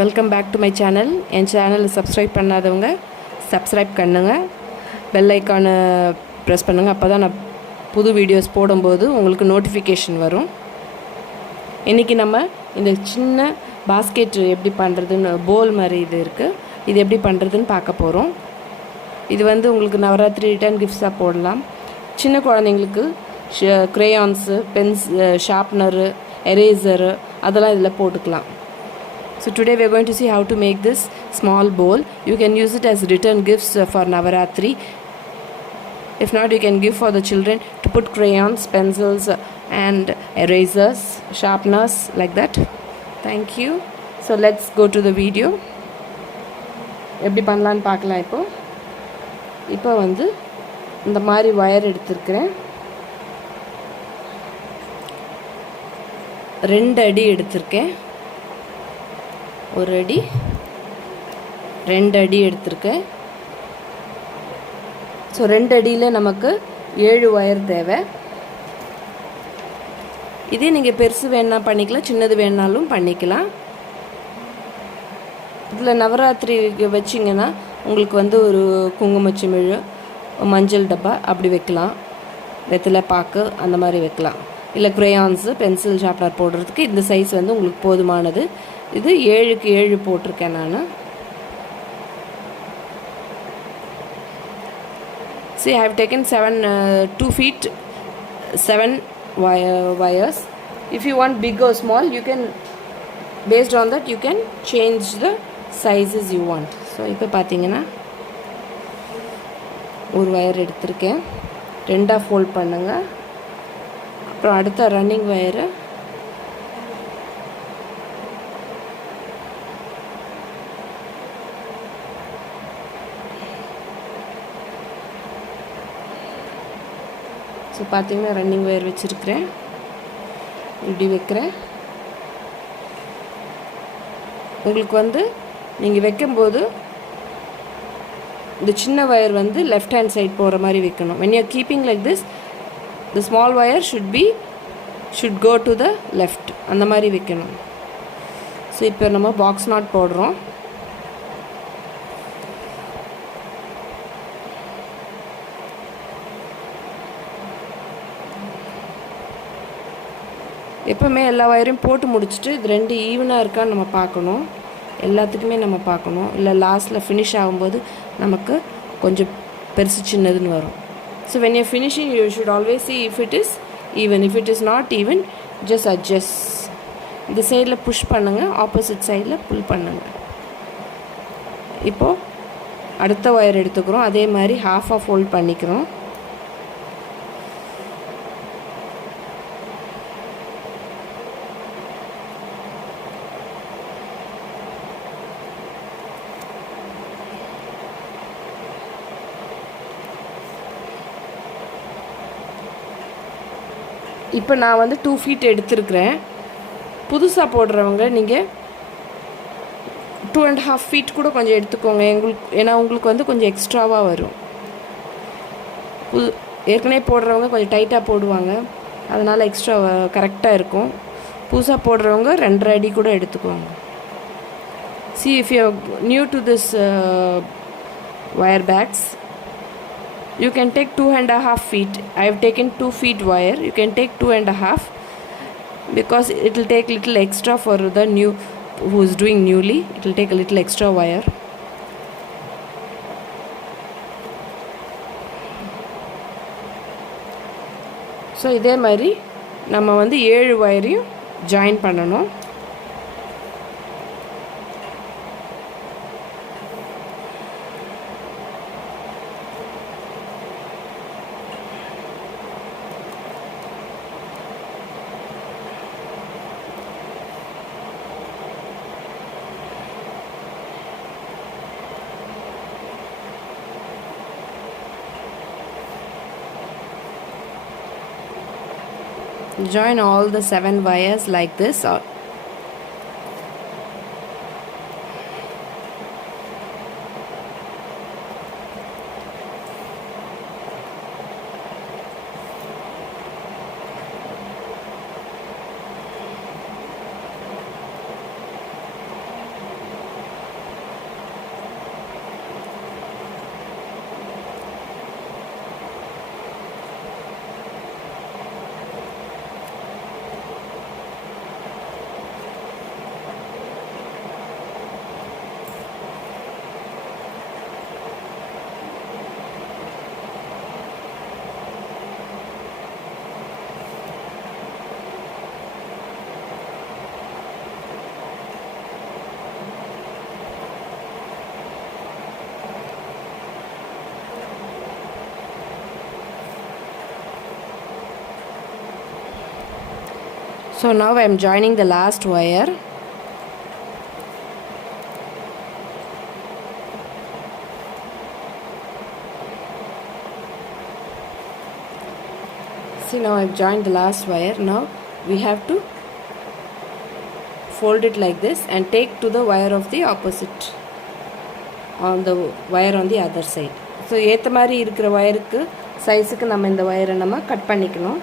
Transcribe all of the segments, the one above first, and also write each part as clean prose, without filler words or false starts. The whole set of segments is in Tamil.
Welcome back to my channel. என் சேனலை சப்ஸ்கிரைப் பண்ணாதவங்க சப்ஸ்கிரைப் பண்ணுங்க, பெல் ஐக்கானை ப்ரெஸ் பண்ணுங்கள். அப்போ தான் நான் புது வீடியோஸ் போடும்போது உங்களுக்கு நோட்டிஃபிகேஷன் வரும். இன்றைக்கி நம்ம இந்த சின்ன பாஸ்கெட் எப்படி பண்ணுறதுன்னு, போல் மாதிரி இது இருக்குது, இது எப்படி பண்ணுறதுன்னு பார்க்க போகிறோம். இது வந்து உங்களுக்கு நவராத்திரி ரிட்டர்ன் கிஃப்ட்ஸாக போடலாம். சின்ன குழந்தைங்களுக்கு க்ரேயான்ஸு, ஷார்ப்னரு, எரேசரு அதெல்லாம் இதில் போட்டுக்கலாம். So today we are going to see how to make this small bowl. You can use it as return gifts for Navaratri. If not, you can give for the children to put crayons, pencils and erasers, sharpeners like that. Thank you. So let's go to the video. எப்படி பண்ணலான்னு பார்க்கலாம். இப்போ வந்து இந்த மாதிரி வயர் எடுத்துருக்கிறேன். 2 அடி எடுத்திருக்கேன். 1 அடி, 2 அடி எடுத்திருக்கேன். ஸோ 2 அடியில் நமக்கு 7 ஒயர் தேவை. இதே நீங்கள் பெருசு வேணா பண்ணிக்கலாம், சின்னது வேணாலும் பண்ணிக்கலாம். இதில் நவராத்திரி வச்சிங்கன்னா உங்களுக்கு வந்து ஒரு குங்குமச்சிமிழ், மஞ்சள் டப்பா அப்படி வைக்கலாம், வெத்தலை பாக்கு அந்த மாதிரி வைக்கலாம். இல்லை க்ரேயான்ஸு, பென்சில் ஷார்ப்னர் போடுறதுக்கு இந்த சைஸ் வந்து உங்களுக்கு போதுமானது. இது 7க்கு 7 போட்டிருக்கேன் நான். See, I have taken 2 feet 7 wires. If you want big or small, you can, based on that you can change the sizes you want. So இப்போ பார்த்தீங்கன்னா ஒரு வயர் எடுத்திருக்கேன், 2ஆக ஃபோல்ட் பண்ணுங்க. அப்புறம் அடுத்த ரன்னிங் வயரு ஸோ பார்த்தீங்கன்னா ரன்னிங் ஒயர் வச்சுருக்கிறேன், இப்படி வைக்கிறேன். உங்களுக்கு வந்து நீங்கள் வைக்கும்போது இந்த சின்ன ஒயர் வந்து லெஃப்ட் ஹேண்ட் சைட் போகிற மாதிரி வைக்கணும். when you are keeping like this, the small wire should go to the left, அந்த மாதிரி வைக்கணும். ஸோ இப்போ நம்ம பாக்ஸ் நாட் போடுறோம். எப்போவுமே எல்லா வயரையும் போட்டு முடிச்சுட்டு இது 2 ஈவனாக இருக்கான்னு நம்ம பார்க்கணும். எல்லாத்துக்குமே நம்ம பார்க்கணும். இல்லை லாஸ்ட்டில் ஃபினிஷ் ஆகும்போது நமக்கு கொஞ்சம் பெருசு சின்னதுன்னு வரும். So when you're finishing, you should always see if it is even. If it is not even, just adjust. இந்த சைடில் புஷ் பண்ணுங்கள், ஆப்போசிட் சைடில் புல் பண்ணுங்கள். இப்போது அடுத்த ஒயர் எடுத்துக்கிறோம். அதே மாதிரி ஹாஃபாக ஃபோல்ட் பண்ணிக்கிறோம். இப்போ நான் வந்து 2 feet எடுத்துருக்கிறேன். புதுசாக போடுறவங்க நீங்கள் 2.5 feet கூட கொஞ்சம் எடுத்துக்கோங்க. ஏன்னா உங்களுக்கு வந்து கொஞ்சம் எக்ஸ்ட்ராவாக வரும். ஏற்கனவே போடுறவங்க கொஞ்சம் டைட்டாக போடுவாங்க, அதனால் எக்ஸ்ட்ரா கரெக்டாக இருக்கும். புதுசாக போடுறவங்க 2.5 அடி கூட எடுத்துக்கோங்க. See, if you are new to this wire bags, you can take 2.5 feet. I have taken 2 feet wire. You can take 2.5 because it will take little extra for the new who is doing newly. It will take a little extra wire. So இதே மாதிரி நம்ம வந்து 7 வயரையும் ஜாயின் பண்ணணும். Join all the 7 wires like this. So now I am joining the last wire. See, now I have joined the last wire. Now we have to fold it like this and take to the wire of the opposite on the wire on the other side. So ஏற்ற மாதிரி இருக்கிற வயருக்கு சைஸுக்கு நம்ம இந்த வயரை நம்ம கட் பண்ணிக்கணும்.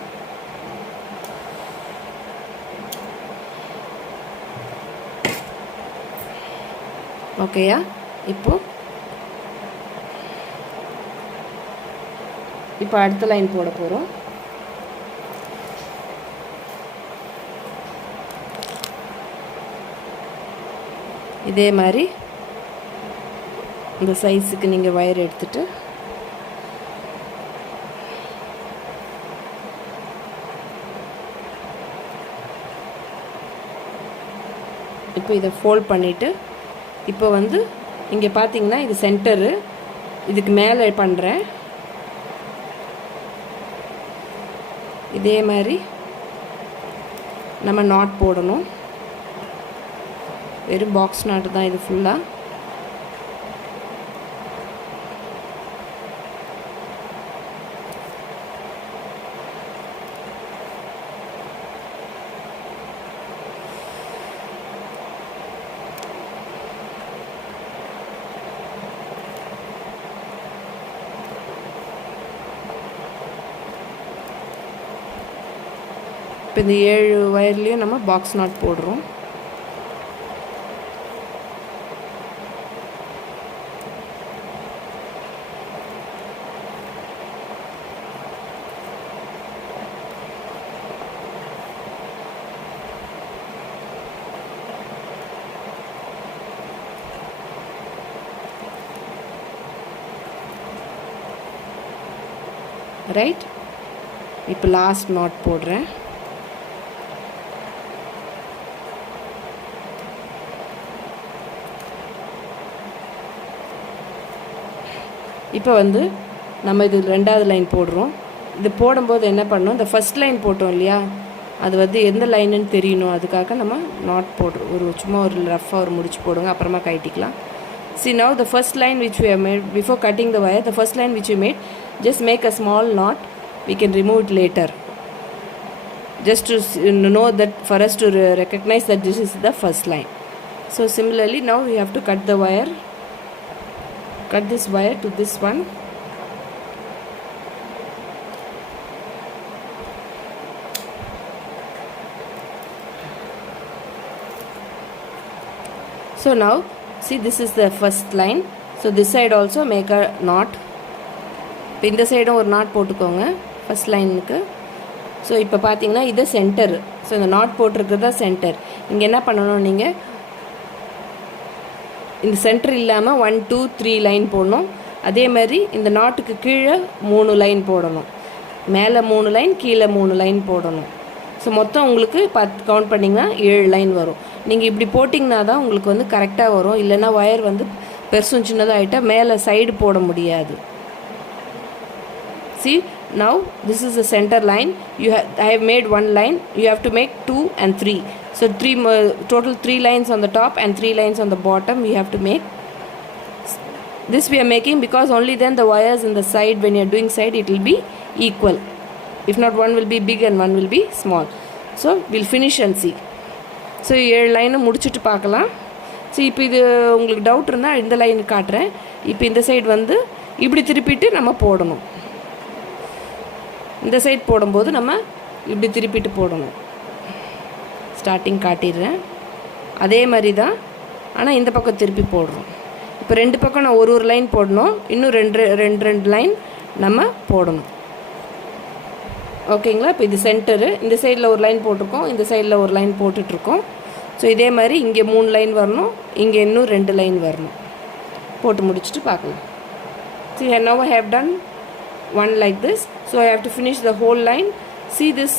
ஓகேயா? இப்போ அடுத்த லைன் போட போகிறோம். இதே மாதிரி இந்த சைஸுக்கு நீங்கள் வயர் எடுத்துட்டு இப்போ இதை ஃபோல்ட் பண்ணிவிட்டு இப்போ வந்து இங்கே பார்த்தீங்கன்னா இது சென்டரு, இதுக்கு மேலே பண்ணுறேன். இதே மாதிரி நம்ம நாட் போடணும். வெறும் பாக்ஸ் நாட்டு தான் இது ஃபுல்லாக. இப்போ இந்த 7 வயர்லேயும் நம்ம பாக்ஸ் நாட் போடுறோம். ரைட், இப்போ லாஸ்ட் நாட் போடுறேன். இப்போ வந்து நம்ம இது 2வது லைன் போடுறோம். இது போடும்போது என்ன பண்ணோம், இந்த ஃபஸ்ட் லைன் போட்டோம் இல்லையா, அது வந்து எந்த லைனுன்னு தெரியணும். அதுக்காக நம்ம நாட் போடுறோம். சும்மா ஒரு ரஃப்பாக ஒரு முடிச்சு போடுங்க, அப்புறமா கட்டிக்கலாம். See now the first line which we have made before cutting the wire, the first line which we made, just make a small knot. We can remove it later, just to know that, for us to recognize that this is the first line. So similarly now we have to cut the wire, cut this wire to this one. So now see, this is the first line. So this side also make a knot. இப்போ இந்த சைடும் ஒரு நாட் போட்டுக்கோங்க ஃபஸ்ட் லைனுக்கு. ஸோ இப்போ பார்த்தீங்கன்னா இது சென்டர். ஸோ இந்த நாட் போட்டிருக்கிறது தான் சென்டர். இங்கே என்ன பண்ணணும், நீங்கள் இந்த சென்டர் இல்லாமல் 1 2 3 லைன் போடணும். அதே மாதிரி இந்த நாட்டுக்கு கீழே 3 லைன் போடணும். மேலே 3 லைன், கீழே 3 லைன் போடணும். ஸோ மொத்தம் உங்களுக்கு 10 கவுண்ட் பண்ணிங்கன்னா 7 லைன் வரும். நீங்கள் இப்படி போட்டிங்கன்னா தான் உங்களுக்கு வந்து கரெக்டாக வரும். இல்லைன்னா ஒயர் வந்து பெருசும் சின்னதாக ஆகிட்டால் மேலே சைடு போட முடியாது. See, now this is the center line. I have made 1 line. You have to make 2 and 3. So total 3 lines on the top and 3 lines on the bottom we have to make. This we are making because only then the wires in the side, when you are doing side, it will be equal. If not, one will be big and one will be small. So we'll finish and see. So 7 லைனை முடிச்சுட்டு பார்க்கலாம். ஸோ இப்போ இது உங்களுக்கு டவுட் இருந்தால் இந்த லைன் காட்டுறேன். இப்போ இந்த சைடு வந்து இப்படி திருப்பிட்டு நம்ம போடணும். இந்த சைடு போடும்போது நம்ம இப்படி திருப்பிட்டு போடணும். ஸ்டார்டிங் காட்டிடுறேன். அதே மாதிரி தான், ஆனால் இந்த பக்கம் திருப்பி போடுறோம். இப்போ 2 பக்கம் நான் ஒரு லைன் போடணும். இன்னும் ரெண்டு லைன் நம்ம போடணும். ஓகேங்களா? இப்போ இது சென்டரு. இந்த சைடில் ஒரு லைன் போட்டிருக்கோம், இந்த சைடில் ஒரு லைன் போட்டுட்ருக்கோம். ஸோ இதே மாதிரி இங்கே 3 லைன் வரணும், இங்கே இன்னும் 2 லைன் வரணும். போட்டு முடிச்சுட்டு பார்க்கலாம். See, now I have done one like this. So I have to finish the whole line. See this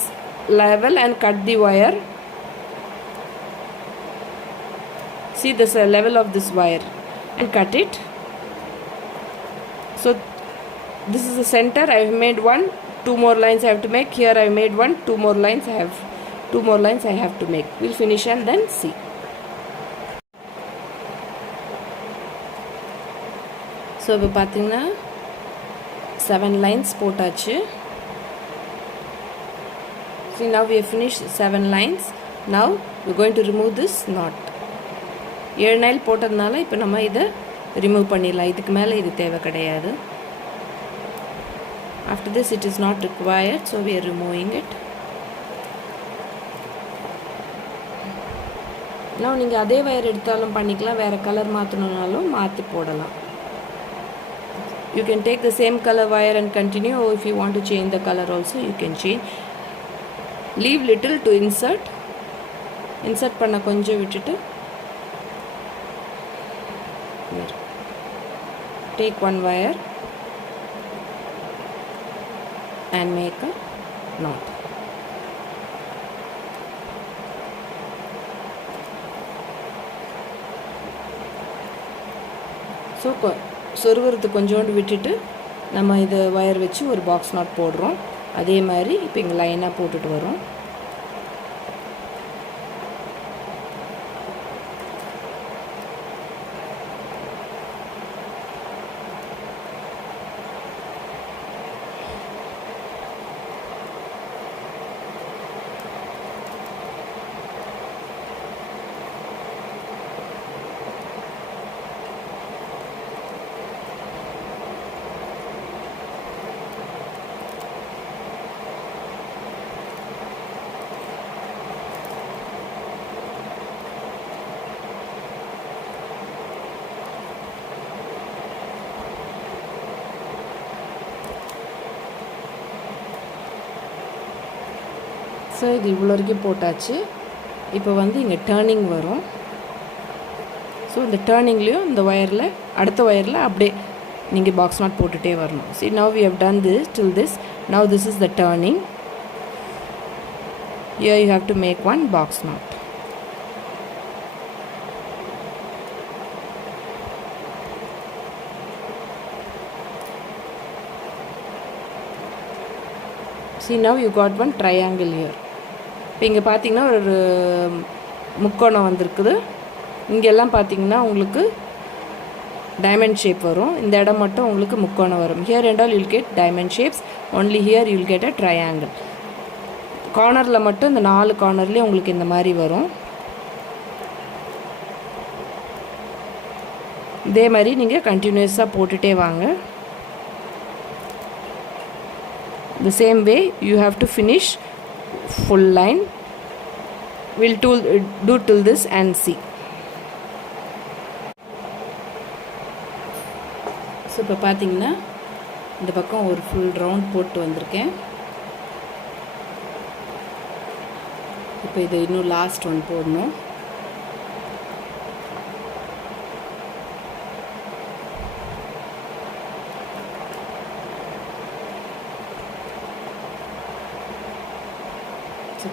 level and cut the wire. See this level of this wire and cut it. So this is the center. I have made 1, 2 more lines I have to make. Here I have made 1, 2 more lines I have 2 more lines I have to make. We'll finish and then see. So இப்போ பார்த்தீங்கன்னா 7 lines போட்டாச்சு. See, now we have finished 7 lines. Now we're going to remove this knot. 7 nail போட்டதுனால இப்போ நம்ம இதை ரிமூவ் பண்ணிடலாம். இதுக்கு மேலே இது தேவை கிடையாது. After this it is not required, so we are removing it. Now நீங்கள் அதே வயர் எடுத்தாலும் பண்ணிக்கலாம், வேறு கலர் மாற்றணுன்னாலும் மாற்றி போடலாம். You can take the same color wire and continue, or if you want to change the color also you can change. Leave little to insert. Insert பண்ண கொஞ்சம் விட்டுட்டு take one wire and make a knot. So சொருவறது கொஞ்சோண்டு விட்டுட்டு நம்ம இதை வயர் வச்சு ஒரு பாக்ஸ் நாட் போடுறோம். அதே மாதிரி இப்போ இங்கே லைனாக போட்டுட்டு வரோம். ஸோ இது இவ்வளோ வரைக்கும் போட்டாச்சு. இப்போ வந்து இங்கே டேர்னிங் வரும். ஸோ இந்த டேர்னிங்லேயும் இந்த வயரில் அடுத்த வயரில் அப்படியே நீங்கள் பாக்ஸ் நாட் போட்டுகிட்டே வரணும். See, now we have done this till this. Now this is the turning. Here you have to make one box knot. See, now you got one triangle here. இப்போ இங்கே பார்த்தீங்கன்னா ஒரு முக்கோணம் வந்திருக்குது. இங்கெல்லாம் பார்த்தீங்கன்னா உங்களுக்கு டைமண்ட் ஷேப் வரும். இந்த இடம் மட்டும் உங்களுக்கு முக்கோணம் வரும். Here and all you'll get diamond shapes. Only here you'll get a triangle. கார்னரில் மட்டும் இந்த 4 கார்னர்லேயும் உங்களுக்கு இந்த மாதிரி வரும். இதே மாதிரி நீங்கள் கண்டினியூஸாக போட்டுகிட்டே வாங்க. The same way you have to finish full line. We'll do till this and see. So இப்போ பார்த்தீங்கன்னா இந்த பக்கம் ஒரு ஃபுல் ரவுண்ட் போட்டு வந்திருக்கேன். இப்போ இது இன்னும் லாஸ்ட் ஒன் போடணும்.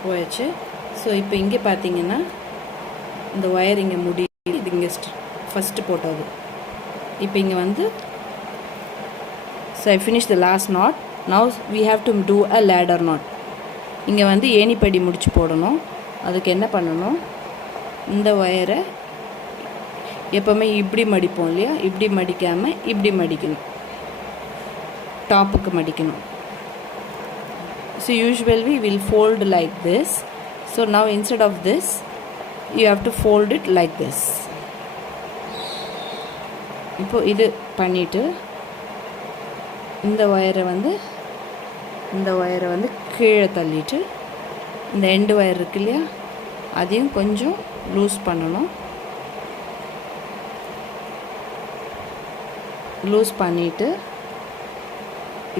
போயாச்சு. ஸோ இப்போ இங்கே பார்த்தீங்கன்னா இந்த ஒயர் இங்கே முடியுது. இது இங்கே ஃபஸ்ட்டு போட்டது. இப்போ இங்கே வந்து so I finish the last knot. Now we have to do a ladder knot. இங்கே வந்து ஏணிப்படி முடிச்சு போடணும். அதுக்கு என்ன பண்ணணும், இந்த ஒயரை எப்போவுமே இப்படி மடிப்போம் இல்லையா, இப்படி மடிக்காமல் இப்படி மடிக்கணும், டாப்புக்கு மடிக்கணும். So usually we will fold like this. So now instead of this you have to fold it like this. இப்போ இது பண்ணிட்டு இந்த ஒயரை வந்து கீழே தள்ளிட்டு இந்த எண்டு ஒயர் இருக்கு இல்லையா, அதையும் கொஞ்சம் லூஸ் பண்ணணும். லூஸ் பண்ணிவிட்டு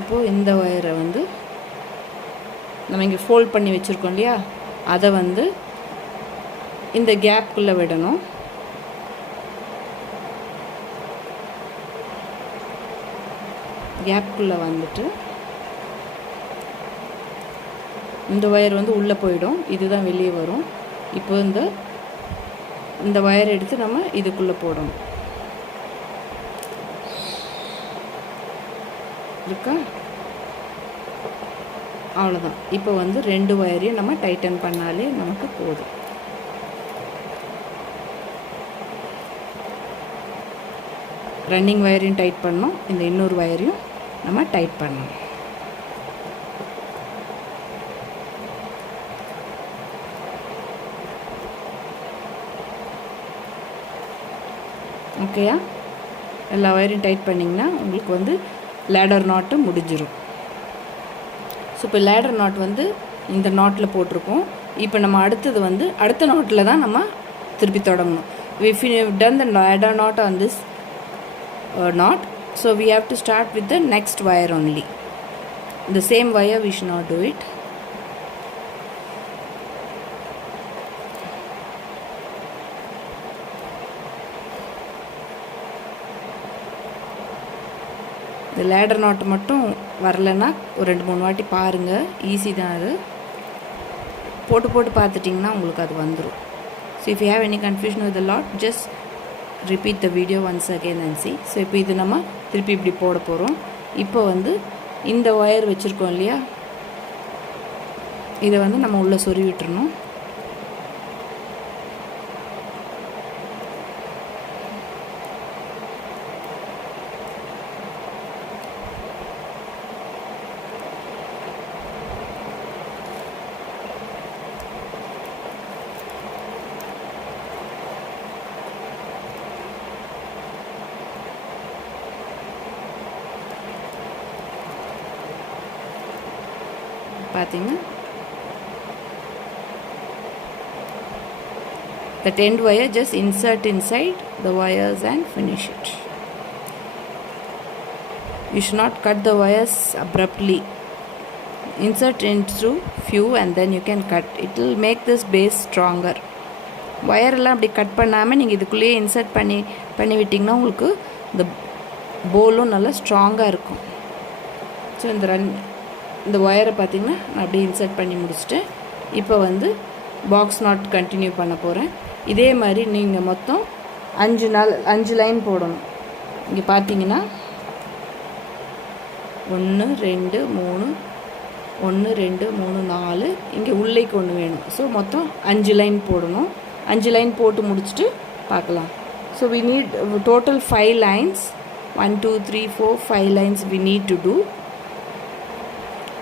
இப்போது இந்த ஒயரை வந்து நம்ம இங்கே ஃபோல்ட் பண்ணி வச்சுருக்கோம் இல்லையா, அதை வந்து இந்த கேப்புக்குள்ளே விடணும். கேப்புக்குள்ளே வந்துட்டு இந்த ஒயர் வந்து உள்ளே போயிடும், இதுதான் வெளியே வரும். இப்போ இந்த ஒயர் எடுத்து நம்ம இதுக்குள்ளே போடணும். இருக்கா? அவ்வளோதான். இப்போ வந்து 2 ஒயரையும் நம்ம டைட்டன் பண்ணாலே நமக்கு போதும். ரன்னிங் ஒயரையும் டைட் பண்ணோம், இந்த இன்னொரு ஒயரையும் நம்ம டைட் பண்ணணும். ஓகேயா? எல்லா ஒயரையும் டைட் பண்ணிங்கன்னா உங்களுக்கு வந்து லேடர் நாட்டு முடிஞ்சிடும். ஸோ இப்போ லேடர் நாட் வந்து இந்த நாட்டில் போட்டிருக்கோம். இப்போ நம்ம அடுத்தது வந்து அடுத்த நாட்டில் தான் நம்ம திருப்பி தொடங்கணும். If we have done the ladder knot on this knot, so we have to start with the next wire only. The same wire we should not do it. இந்த லேடர் நாட் மட்டும் வரலன்னா ஒரு 2-3 வாட்டி பாருங்கள், ஈஸி தான். அது போட்டு பார்த்துட்டிங்கன்னா உங்களுக்கு அது வந்துடும். So if you have any confusion with the lot, just repeat the video once again and C. So இப்போ இது நம்ம திருப்பி இப்படி போட போகிறோம். இப்போ வந்து இந்த ஒயர் வச்சுருக்கோம் இல்லையா, இதை வந்து நம்ம உள்ளே சொருவி விட்டுறணும். பார்த்தீங்கன்னா that end wire, just insert inside the wires and finish it. You should not cut the wires abruptly. Insert into few and then you can cut. It will make this base stronger. wire எல்லாம் அப்படி கட் பண்ணாமல் நீங்கள் இதுக்குள்ளேயே இன்சர்ட் பண்ணி விட்டிங்கன்னா உங்களுக்கு இந்த போலும் நல்லா ஸ்ட்ராங்காக இருக்கும். ஸோ இந்த ஒயரை பார்த்திங்கன்னா நான் அப்படியே இன்சர்ட் பண்ணி முடிச்சுட்டு இப்போ வந்து பாக்ஸ் நாட் கண்டினியூ பண்ண போகிறேன். இதே மாதிரி நீங்கள் மொத்தம் 5 லைன் போடணும். இங்கே பார்த்தீங்கன்னா 1 2 3 1 2 3 4, இங்கே உள்ளேக்கு ஒன்று வேணும். ஸோ மொத்தம் 5 லைன் போடணும். 5 லைன் போட்டு முடிச்சுட்டு பார்க்கலாம். So we need total 5 lines. 1 2 3 4 5 lines we need to do.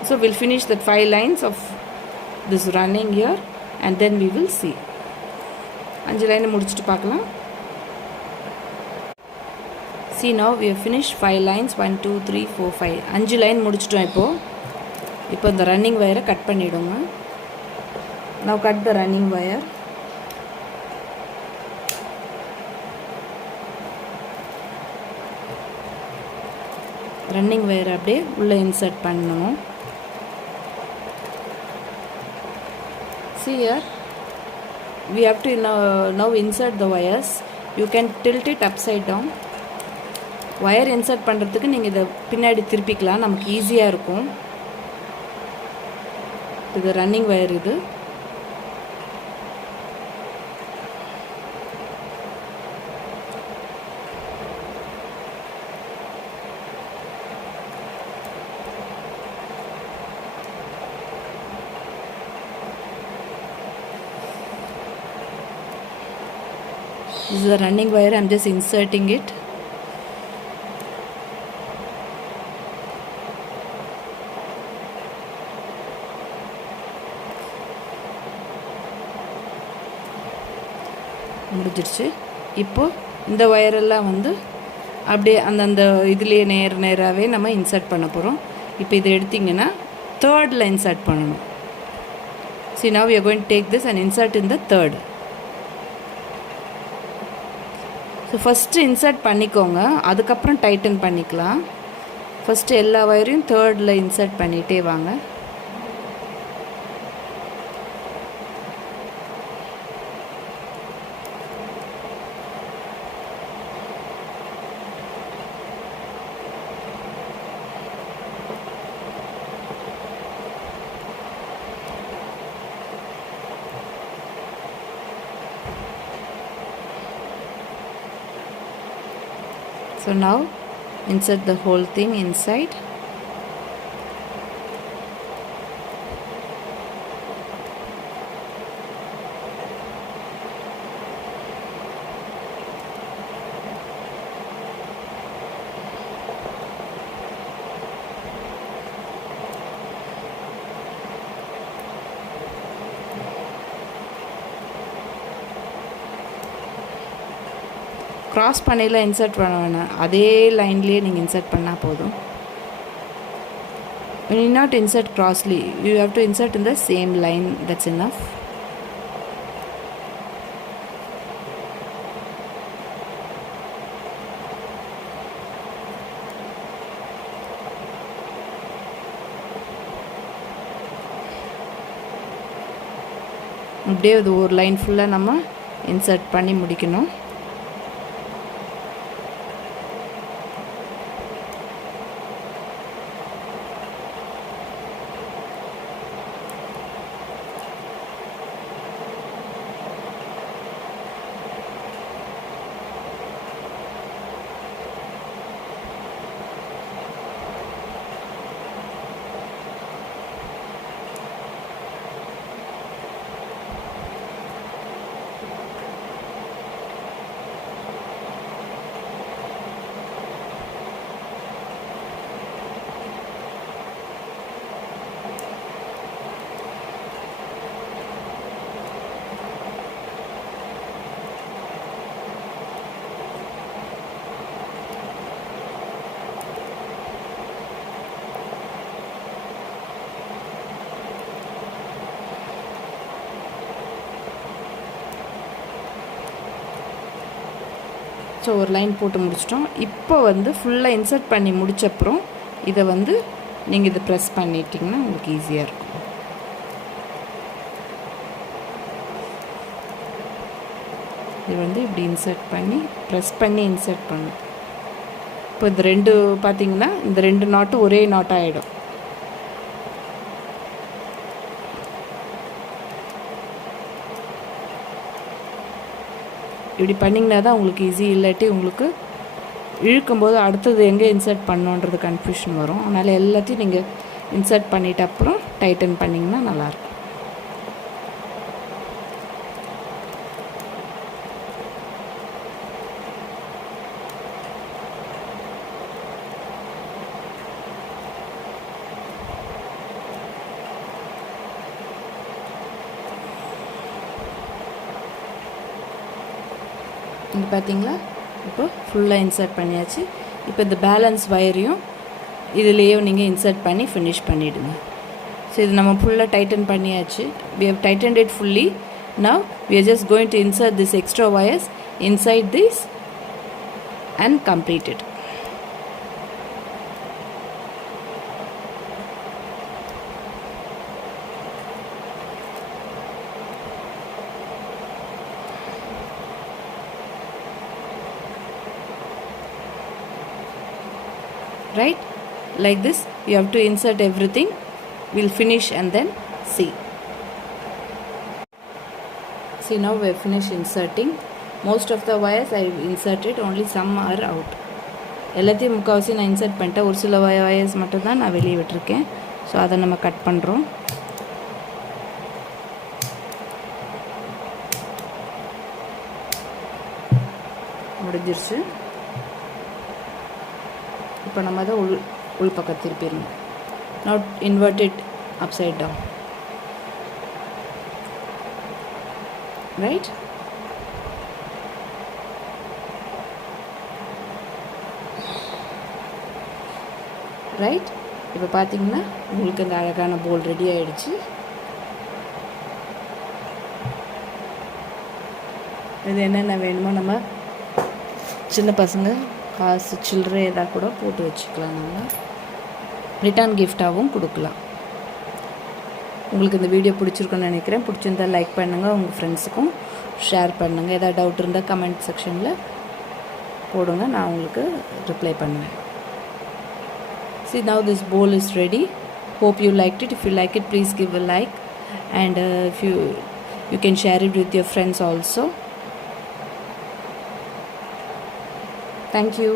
So we'll finish the 5 lines of this running here and then we will see. 5 line முடிச்சுட்டு பார்க்கலாம். See, now we have finished 5 lines. 1 2 3 4 5 5 line முடிச்சிட்டோம். இப்போ இந்த ரன்னிங் வயரை கட் பண்ணிவிடுங்க. now cut the running wire. Running வயரை அப்படியே உள்ளே இன்சர்ட் பண்ணணும். See here, we have to now insert the wires. You can tilt it upside down. wire insert பண்ணுறதுக்கு நீங்கள் இதை பின்னாடி திருப்பிக்கலாம், நமக்கு ஈஸியாக இருக்கும். இது ரன்னிங் வயர். இது This is the running wire. I'm just inserting it. முடிஞ்சிருச்சு. இப்போ இந்த வயரெல்லாம் வந்து அப்படியே அந்தந்த இதுலேயே நேராகவே நம்ம இன்சர்ட் பண்ண போகிறோம். இப்போ இதை எடுத்திங்கன்னா தேர்டில் இன்சர்ட் பண்ணணும். See, now we are going to take this and insert in the third. So first insert பண்ணிக்கோங்க, அதுக்கப்புறம் டைட்டன் பண்ணிக்கலாம். ஃபஸ்ட்டு எல்லா வயரையும் தேர்டில் இன்சர்ட் பண்ணிகிட்டே வாங்க. So now insert the whole thing inside. Cross பண்ணியில் இன்சர்ட் பண்ண வேணாம், அதே லைன்லேயே நீங்கள் இன்சர்ட் பண்ணால் போதும். You need not insert crossly, you have to insert in the same line, that's enough. அப்படியே அது ஒரு லைன் ஃபுல்லாக நம்ம இன்சர்ட் பண்ணி முடிக்கணும். ஸோ ஒரு லைன் போட்டு முடிச்சிட்டோம். இப்போ வந்து ஃபுல்லாக இன்சர்ட் பண்ணி முடிச்சப்புறம் இதை வந்து நீங்கள் இதை ப்ரெஸ் பண்ணிட்டிங்கன்னா உங்களுக்கு ஈஸியாக இருக்கும். இது வந்து இப்படி இன்சர்ட் பண்ணி ப்ரெஸ் பண்ணி இன்சர்ட் பண்ணணும். இப்போ இந்த ரெண்டு பார்த்திங்கன்னா இந்த ரெண்டு நாட்டும் ஒரே நாட் ஆகிடும். இப்படி பண்ணிங்கன்னா தான் உங்களுக்கு ஈஸி, இல்லாட்டி உங்களுக்கு இழுக்கும்போது அடுத்தது எங்கே இன்சர்ட் பண்ணோன்றது கன்ஃபியூஷன் வரும். அதனால் எல்லாத்தையும் நீங்கள் இன்சர்ட் பண்ணிவிட்டு அப்புறம் டைட்டன் பண்ணிங்கன்னா நல்லாயிருக்கும். இங்கே பார்த்தீங்களா, இப்போ ஃபுல்லாக இன்சர்ட் பண்ணியாச்சு. இப்போ இந்த பேலன்ஸ் வயரையும் இதுலேயே நீங்கள் இன்சர்ட் பண்ணி ஃபினிஷ் பண்ணிவிடுங்க. ஸோ இது நம்ம ஃபுல்லாக டைட்டன் பண்ணியாச்சு. we have tightened it fully. Now we are just going to insert this extra wires inside this and complete it. Right, like this you have to insert everything. We'll finish and then see. Now we have finished inserting most of the wires. I inserted, only some are out. எல்லாத்தையும் முக்கால்வாசி நான் இன்சர்ட் பண்ணிட்டேன். ஒரு சில வயர்ஸ் மட்டும் தான் நான் வெளியே விட்டுருக்கேன். ஸோ அதை நம்ம கட் பண்ணுறோம். முடிஞ்சிருச்சு. இப்போ நம்ம அதை உள் பக்கம் திருப்பிடணும். Not inverted upside down, right? Right. இப்போ பார்த்தீங்கன்னா உங்களுக்கு இந்த அழகான போல் ரெடி ஆகிடுச்சு. இது என்னென்ன வேணுமோ நம்ம சின்ன பசங்க காசு சில்லறை எதாவது கூட போட்டு வச்சுக்கலாம். நம்ம ரிட்டர்ன் கிஃப்டாகவும் கொடுக்கலாம். உங்களுக்கு இந்த வீடியோ பிடிச்சிருக்குன்னு நினைக்கிறேன். பிடிச்சிருந்தால் லைக் பண்ணுங்கள், உங்கள் ஃப்ரெண்ட்ஸுக்கும் ஷேர் பண்ணுங்கள். எதாவது டவுட் இருந்தால் கமெண்ட் செக்ஷனில் போடுங்க, நான் உங்களுக்கு ரிப்ளை பண்ணுவேன். See, now this bowl is ready. Hope you liked it. If you like it, please give a like, and if you can share it with your friends also. Thank you.